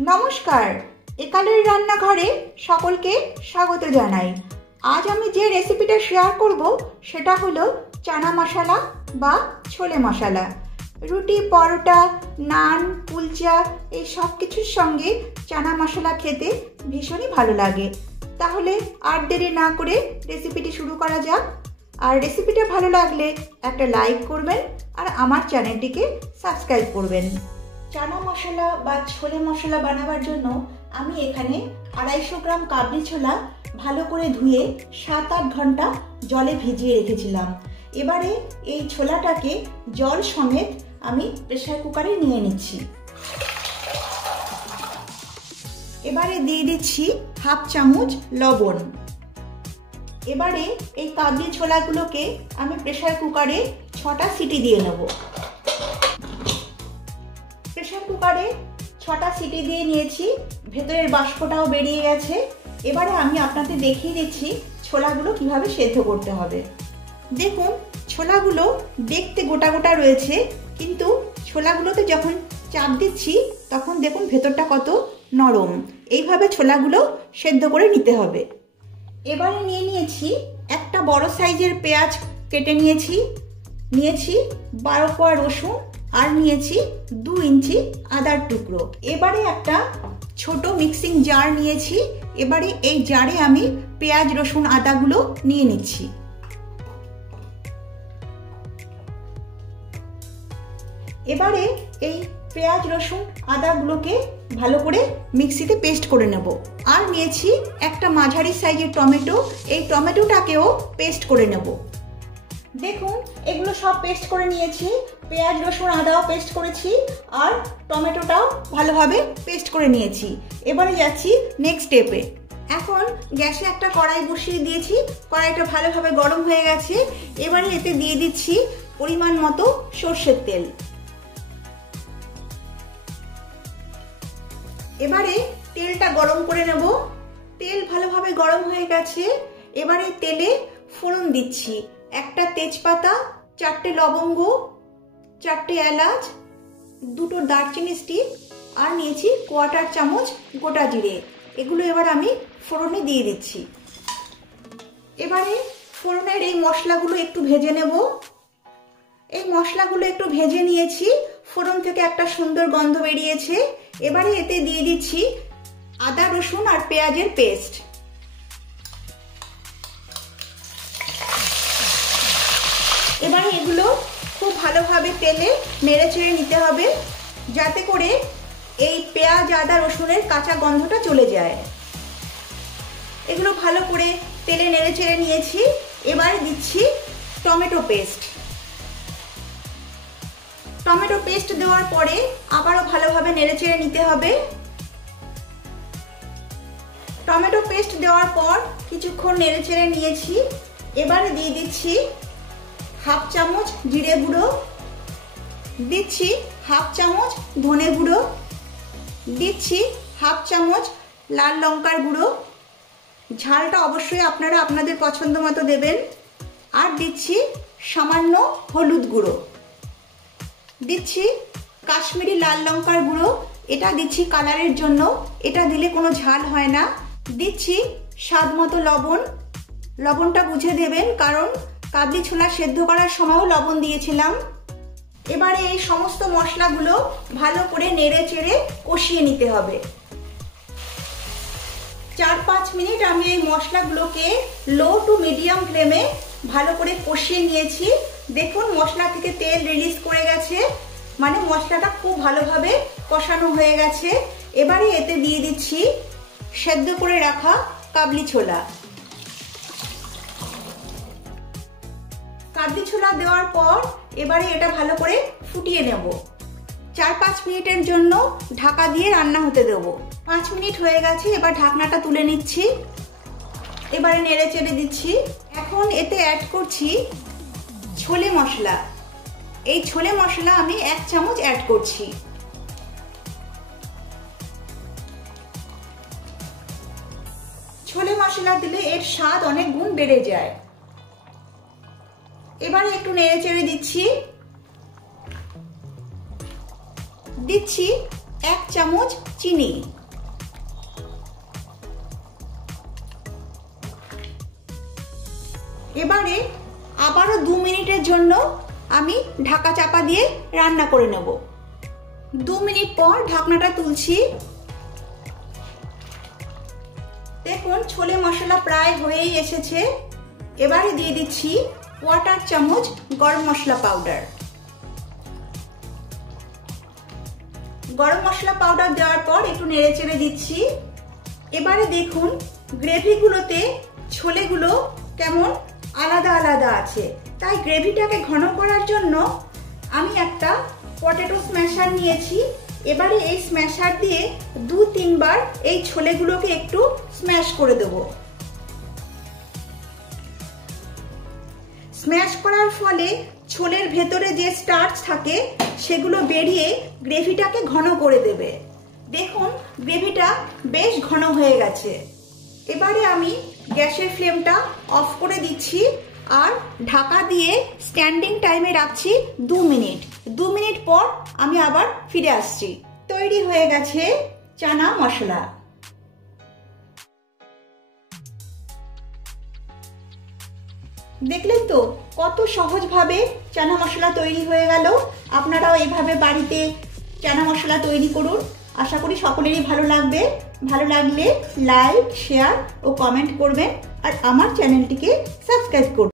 নমস্কার, একালের রান্নাঘরে সকলকে স্বাগত জানাই। আজ আমি যে রেসিপিটা শেয়ার করব সেটা হলো চানা মশলা বা ছোলে মশলা। রুটি, পরোটা, নান, কুলচা এই সব কিছুর সঙ্গে চানা মশলা খেতে ভীষণই ভালো লাগে। তাহলে আর দেরি না করে রেসিপিটি শুরু করা যাক। আর রেসিপিটা ভালো লাগলে একটা লাইক করবেন আর আমার চ্যানেলটিকে সাবস্ক্রাইব করবেন। চানা মশলা বা ছোলে মশলা বানাবার জন্য আমি এখানে 250 গ্রাম কাবলি ছোলা ভালো করে ধুয়ে 7-8 ঘন্টা জলে ভিজিয়ে রেখেছিলাম। এবারে এই ছোলাটাকে জল সমেত আমি প্রেসার কুকারে নিয়ে নিচ্ছি। এবারে দিয়ে দিচ্ছি 1/2 চামচ লবণ। এবারে এই কাবলি ছোলাগুলোকে আমি প্রেসার কুকারে 6টা সিটি দিয়ে নেব। প্রেসার কুকারে 6টা সিটি দিয়ে নিয়েছি, ভেতরের বাষ্পটাও বেরিয়ে গেছে। এবারে আমি আপনাদের দেখিয়ে দিচ্ছি ছোলাগুলো কিভাবে সেদ্ধ করতে হবে। দেখুন, ছোলাগুলো দেখতে গোটা গোটা রয়েছে, কিন্তু ছোলাগুলোতে যখন চাপ দিচ্ছি তখন দেখুন ভেতরটা কত নরম। এইভাবে ছোলাগুলো সেদ্ধ করে নিতে হবে। এবারে নিয়ে নিয়েছি একটা বড় সাইজের পেঁয়াজ কেটে নিয়েছি 12 কোয়া রসুন আর নিয়েছি 2 ইঞ্চি আদার টুকরো। এবারে একটা ছোট মিক্সিং জার নিয়েছি। এবারে এই জারে আমি পেঁয়াজ, রসুন, আদাগুলো নিয়ে নিচ্ছি। এবারে এই পেঁয়াজ, রসুন, আদাগুলোকে ভালো করে মিক্সিতে পেস্ট করে নেব। আর নিয়েছি একটা মাঝারি সাইজের টমেটো, এই টমেটোটাকেও পেস্ট করে নেব। দেখুন, এগুলো সব পেস্ট করে নিয়েছি। পেঁয়াজ, রসুন, আদাও পেস্ট করেছি আর টমেটোটাও ভালোভাবে পেস্ট করে নিয়েছি। এবারে যাচ্ছি নেক্সট স্টেপে। এখন গ্যাসে একটা কড়াই বসিয়ে দিয়েছি, কড়াইটা ভালোভাবে গরম হয়ে গেছে। এবারে এতে দিয়ে দিচ্ছি পরিমাণ মতো সর্ষের তেল। এবারে তেলটা গরম করে নেব। তেল ভালোভাবে গরম হয়ে গেছে। এবারে তেলে ফোড়ন দিচ্ছি একটা তেজপাতা, 4টে লবঙ্গ, 4টে এলাচ, 2টো দারচিনি স্টিক আর নিয়েছি 1/4 চামচ গোটা জিরে। এগুলো এবার আমি ফোড়নে দিয়ে দিচ্ছি। এবারে ফোড়নের এই মশলাগুলো একটু ভেজে নেব। এই মশলাগুলো একটু ভেজে নিয়েছি, ফোড়ন থেকে একটা সুন্দর গন্ধ বেরিয়েছে। এবারে এতে দিয়ে দিচ্ছি আদা, রসুন আর পেঁয়াজের পেস্ট। এবারে এগুলো খুব ভালোভাবে তেলে নেড়ে চেড়ে নিতে হবে, যাতে করে এই পেঁয়াজ, আদা, রসুনের কাঁচা গন্ধটা চলে যায়। এগুলো ভালো করে তেলে নেড়ে চেড়ে নিয়েছি। এবারে দিচ্ছি টমেটো পেস্ট। টমেটো পেস্ট দেওয়ার পরে আবারও ভালোভাবে নেড়ে চেড়ে নিতে হবে। টমেটো পেস্ট দেওয়ার পর কিছুক্ষণ নেড়ে চেড়ে নিয়েছি। এবারে দিয়ে দিচ্ছি 1/2 চামচ জিরে গুঁড়ো, দিচ্ছি 1/2 চামচ ধনে গুঁড়ো, দিচ্ছি 1/2 চামচ লাল লঙ্কার গুঁড়ো। ঝালটা অবশ্যই আপনারা আপনাদের পছন্দ মতো দেবেন। আর দিচ্ছি সামান্য হলুদ গুঁড়ো, দিচ্ছি কাশ্মীরি লাল লঙ্কার গুঁড়ো। এটা দিচ্ছি কালারের জন্য, এটা দিলে কোনো ঝাল হয় না। দিচ্ছি স্বাদ মতো লবণ। লবণটা বুঝে দেবেন, কারণ কাবলি ছোলা সেদ্ধ করার সময়ও লবণ দিয়েছিলাম। এবারে এই সমস্ত মশলাগুলো ভালো করে নেড়ে চেড়ে কষিয়ে নিতে হবে। 4-5 মিনিট আমি এই মশলাগুলোকে লো টু মিডিয়াম ফ্লেমে ভালো করে কষিয়ে নিয়েছি। দেখুন, মশলা থেকে তেল রিলিজ করে গেছে, মানে মশলাটা খুব ভালোভাবে কষানো হয়ে গেছে। এবারে এতে দিয়ে দিচ্ছি সেদ্ধ করে রাখা কাবলি ছোলা। কাবলি ছোলা দেওয়ার পর এবারে এটা ভালো করে ফুটিয়ে নেব। 4-5 মিনিটের জন্য ঢাকা দিয়ে রান্না হতে দেব। 5 মিনিট হয়ে গেছে, এবার ঢাকনাটা তুলে নিচ্ছি। এবারে নেড়ে চেড়ে দিচ্ছি। এখন এতে অ্যাড করছি ছোলে মশলা। এই ছোলে মশলা আমি 1 চামচ অ্যাড করছি। ছোলে মশলা দিলে এর স্বাদ অনেক গুণ বেড়ে যায়। এবারে একটু নেড়ে চেড়ে দিচ্ছি। দিচ্ছি 1 চামচ চিনি। এবারে আবারও 2 মিনিটের জন্য আমি ঢাকা চাপা দিয়ে রান্না করে নেব। 2 মিনিট পর ঢাকনাটা তুলছি। দেখুন ছোলে মশলা প্রায় হয়েই এসেছে। এবারে দিয়ে দিচ্ছি 1/4 চামচ গরম মশলা পাউডার। গরম মশলা পাউডার দেওয়ার পর একটু নেড়ে চেড়ে দিচ্ছি। এবারে দেখুন গ্রেভিগুলোতে ছোলেগুলো কেমন আলাদা আলাদা আছে, তাই গ্রেভিটাকে ঘন করার জন্য আমি একটা পটেটো স্ম্যাশার নিয়েছি। এবারে এই স্ম্যাশার দিয়ে 2-3 বার এই ছোলেগুলোকে একটু স্ম্যাশ করে দেব। স্ম্যাশ করার ফলে ছোলের ভেতরে যে স্টার্চ থাকে সেগুলো বেরিয়ে গ্রেভিটাকে ঘন করে দেবে। দেখুন গ্রেভিটা বেশ ঘন হয়ে গেছে। এবারে আমি গ্যাসের ফ্লেমটা অফ করে দিচ্ছি আর ঢাকা দিয়ে স্ট্যান্ডিং টাইমে রাখছি 2 মিনিট। 2 মিনিট পর আমি আবার ফিরে আসছি। তৈরি হয়ে গেছে চানা মশলা। দেখলেন তো কত সহজভাবে চানা মশলা তৈরি হয়ে গেল। আপনারাও এইভাবে বাড়িতে চানা মশলা তৈরি করুন। আশা করি সকলেরই ভালো লাগবে। ভালো লাগলে লাইক, শেয়ার ও কমেন্ট করবেন আর আমার চ্যানেলটিকে সাবস্ক্রাইব করুন।